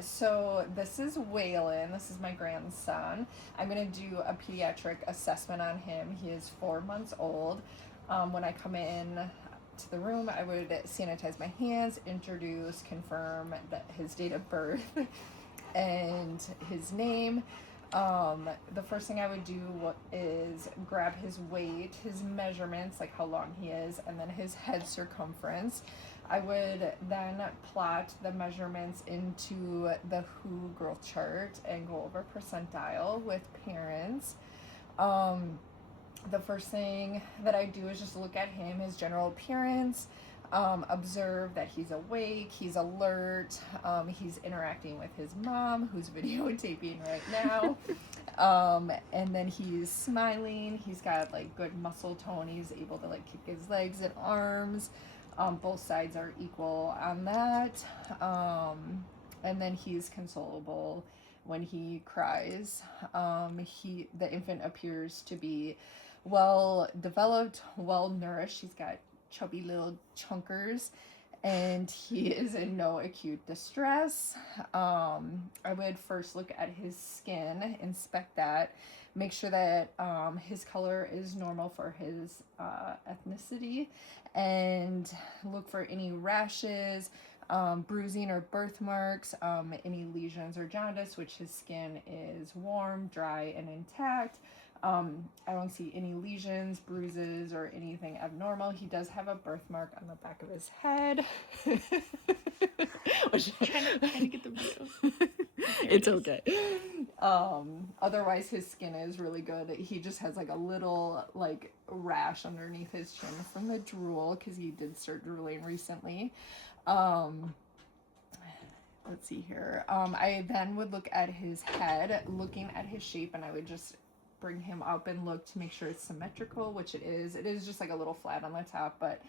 So this is Waylon. This is my grandson. I'm gonna do a pediatric assessment on him. He is 4 months old. When I come in to the room, I would sanitize my hands, introduce, confirm that his date of birth and his name. The first thing I would do is grab his weight, his measurements, like how long he is, and then his head circumference. I would then plot the measurements into the WHO growth chart and go over percentile with parents. The first thing that I do is just look at him, his general appearance, observe that he's awake, he's alert, he's interacting with his mom, who's videotaping right now, and then he's smiling, he's got like good muscle tone, he's able to like kick his legs and arms, both sides are equal on that, and then he's consolable when he cries. The infant appears to be well developed, well nourished. He's got chubby little chunkers, and he is in no acute distress. I would first look at his skin, inspect that, make sure that his color is normal for his ethnicity, and look for any rashes, bruising or birthmarks, any lesions or jaundice, which his skin is warm, dry, and intact. I don't see any lesions, bruises, or anything abnormal. He does have a birthmark on the back of his head. trying to get the video. It's okay. Otherwise, his skin is really good. He just has like a little like rash underneath his chin from the drool because he did start drooling recently. Let's see here. I then would look at his head, looking at his shape, and I would just bring him up and look to make sure it's symmetrical, which it is. It is just like a little flat on the top, but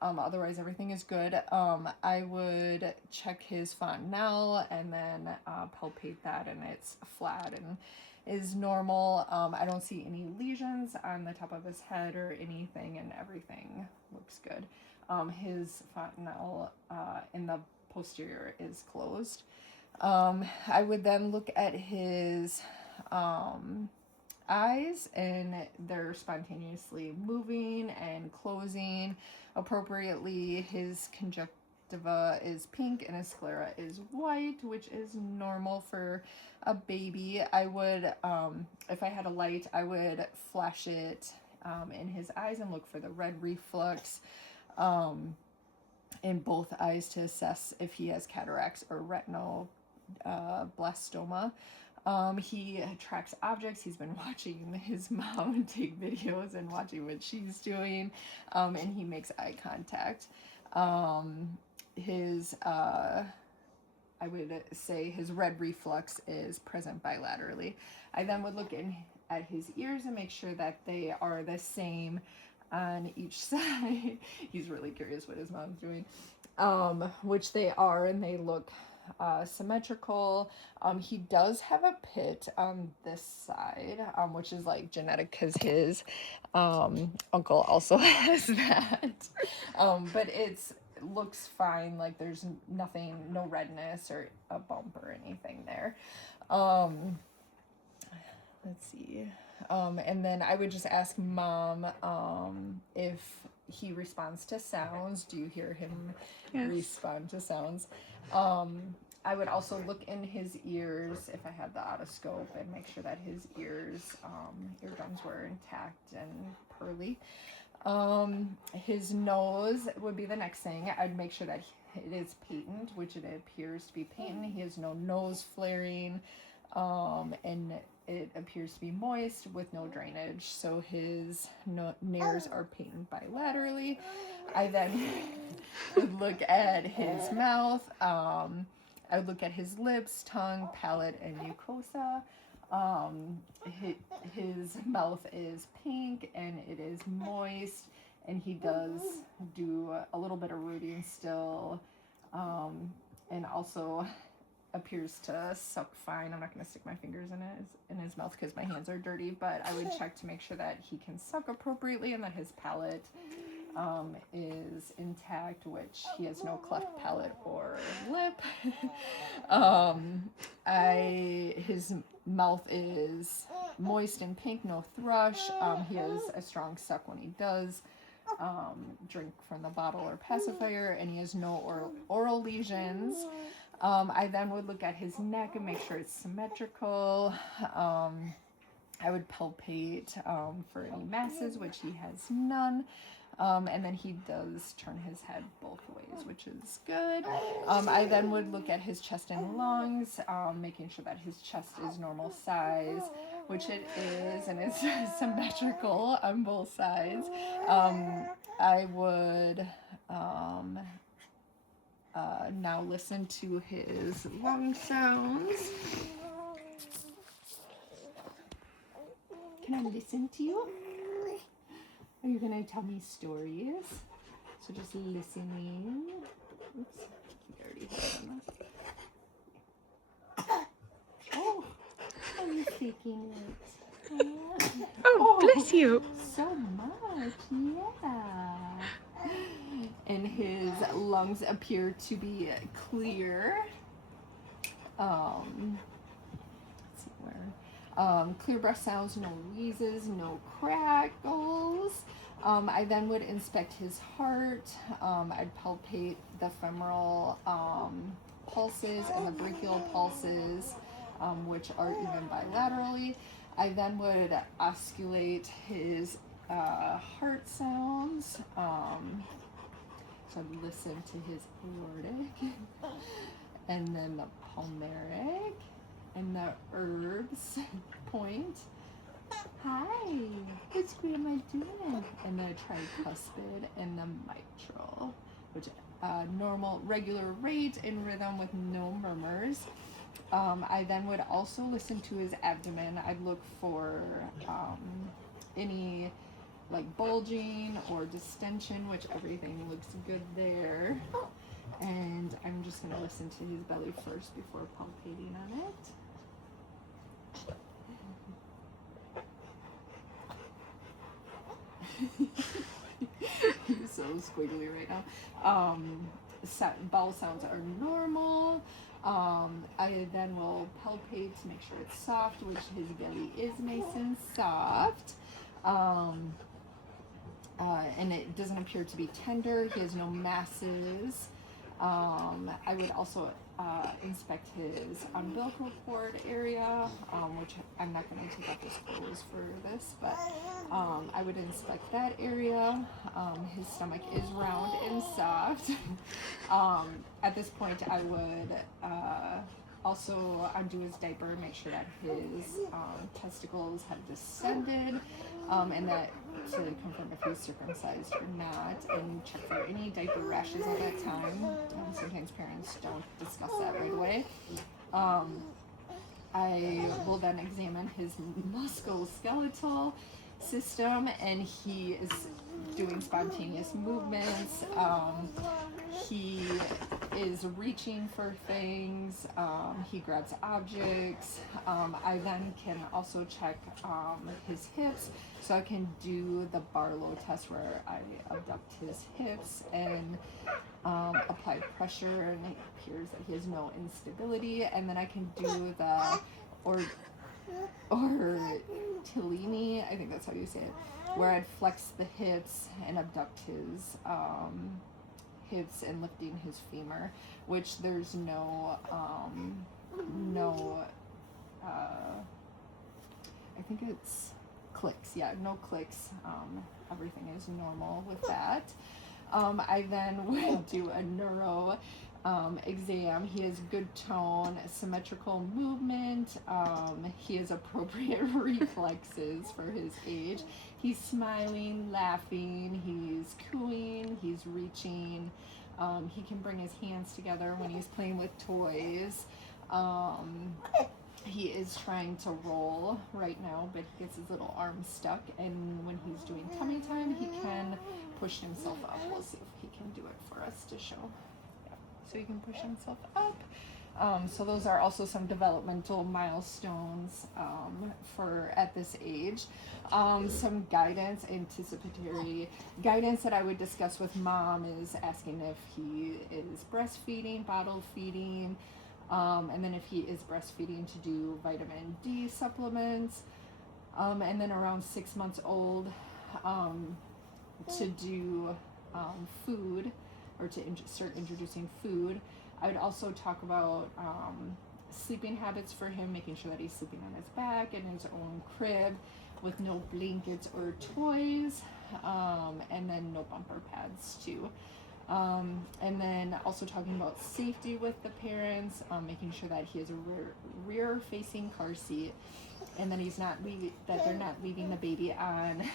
otherwise everything is good. I would check his fontanelle and then palpate that, and it's flat and is normal. I don't see any lesions on the top of his head or anything, and everything looks good. His fontanelle in the posterior is closed. I would then look at his eyes, and they're spontaneously moving and closing appropriately. His conjunctiva is pink and his sclera is white, which is normal for a baby. I would, if I had a light, I would flash it in his eyes and look for the red reflux in both eyes to assess if he has cataracts or retinoblastoma. He tracks objects. He's been watching his mom take videos and watching what she's doing, and he makes eye contact. I would say his red reflux is present bilaterally. I then would look at his ears and make sure that they are the same on each side. He's really curious what his mom's doing, which they are, and they look symmetrical. He does have a pit on this side, which is like genetic because his uncle also has that. But it looks fine. Like there's nothing, no redness or a bump or anything there. Let's see. And then I would just ask mom if he responds to sounds. Do you hear him respond to sounds? I would also look in his ears if I had the otoscope and make sure that his eardrums were intact and pearly. His nose would be the next thing. I'd make sure that it is patent, which it appears to be patent. He has no nose flaring, and it appears to be moist with no drainage. So his nares are patent bilaterally. I then would look at his mouth. I would look at his lips, tongue, palate, and mucosa. His mouth is pink and it is moist, and he does do a little bit of rooting still, and also appears to suck fine. I'm not going to stick my fingers in his mouth because my hands are dirty, but I would check to make sure that he can suck appropriately and that his palate is intact, which he has no cleft palate or lip. His mouth is moist and pink, no thrush. He has a strong suck when he does drink from the bottle or pacifier, and he has no oral lesions. I then would look at his neck and make sure it's symmetrical. I would palpate for any masses, which he has none. And then he does turn his head both ways, which is good. I then would look at his chest and lungs, making sure that his chest is normal size, which it is, and it's symmetrical on both sides. I would now listen to his lung sounds. Can I listen to you? Are you going to tell me stories? So just listening. Oops, you already heard them. Oh, are you taking it? Oh, bless you. So much, yeah. And his lungs appear to be clear. Let's see where. Clear breath sounds, no wheezes, no crackles. I then would inspect his heart. I'd palpate the femoral pulses and the brachial pulses, which are even bilaterally. I then would osculate his heart sounds. So I'd listen to his aortic, and then the pulmonic, and the herbs point. Hi, what's grandma doing? And the tricuspid and the mitral, which normal, regular rate and rhythm with no murmurs. I then would also listen to his abdomen. I'd look for any like bulging or distension, which everything looks good there. And I'm just going to listen to his belly first before palpating on it. He's so squiggly right now. Bowel sounds are normal. I then will palpate to make sure it's soft, which his belly is nice and soft. And it doesn't appear to be tender. He has no masses. I would also inspect his umbilical cord area, which I'm not going to take off his clothes for this, but I would inspect that area. His stomach is round and soft. At this point, I would also undo his diaper, make sure that his testicles have descended, and that to confirm if he's circumcised or not, and check for any diaper rashes at that time. Sometimes parents don't discuss that right away. I will then examine his musculoskeletal system, and he is doing spontaneous movements. He is reaching for things. He grabs objects. I then can also check his hips, so I can do the Barlow test where I abduct his hips and apply pressure, and it appears that he has no instability. And then I can do the Tillini, I think that's how you say it, where I'd flex the hips and abduct his hips and lifting his femur, which there's no I think it's clicks. Yeah, no clicks. Everything is normal with that. I then would do a neuro exam. He has good tone, symmetrical movement. He has appropriate reflexes for his age. He's smiling, laughing, he's cooing, he's reaching. He can bring his hands together when he's playing with toys. He is trying to roll right now, but he gets his little arm stuck, and when he's doing tummy time, he can push himself up. We'll see if he can do it for us to show. Yeah. So he can push himself up. So those are also some developmental milestones for at this age. Some guidance, anticipatory guidance that I would discuss with mom is asking if he is breastfeeding, bottle feeding, and then if he is breastfeeding, to do vitamin D supplements, and then around 6 months old, to do food, or to start introducing food. I would also talk about sleeping habits for him, making sure that he's sleeping on his back in his own crib with no blankets or toys, and then no bumper pads too. And then also talking about safety with the parents, making sure that he has a rear-facing car seat, and that they're not leaving the baby on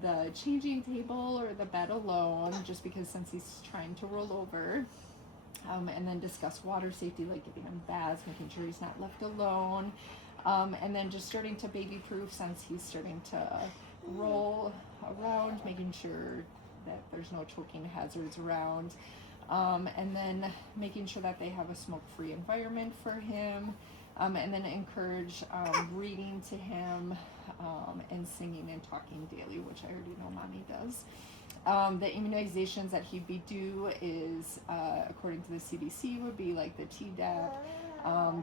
the changing table or the bed alone, just because since he's trying to roll over. And then discuss water safety, like giving him baths, making sure he's not left alone. And then just starting to baby proof since he's starting to roll around, making sure that there's no choking hazards around. And then making sure that they have a smoke-free environment for him. And then encourage reading to him, and singing and talking daily, which I already know mommy does. The immunizations that he'd be due is, according to the CDC, would be like the Tdap,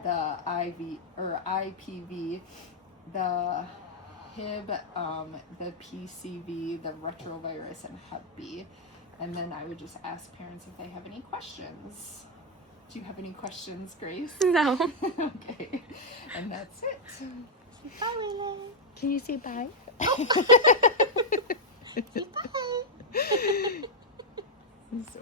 the IV or IPV, the Hib, the PCV, the retrovirus, and Hep B. And then I would just ask parents if they have any questions. Do you have any questions, Grace? No. Okay, and that's it. Bye. Can you say bye? So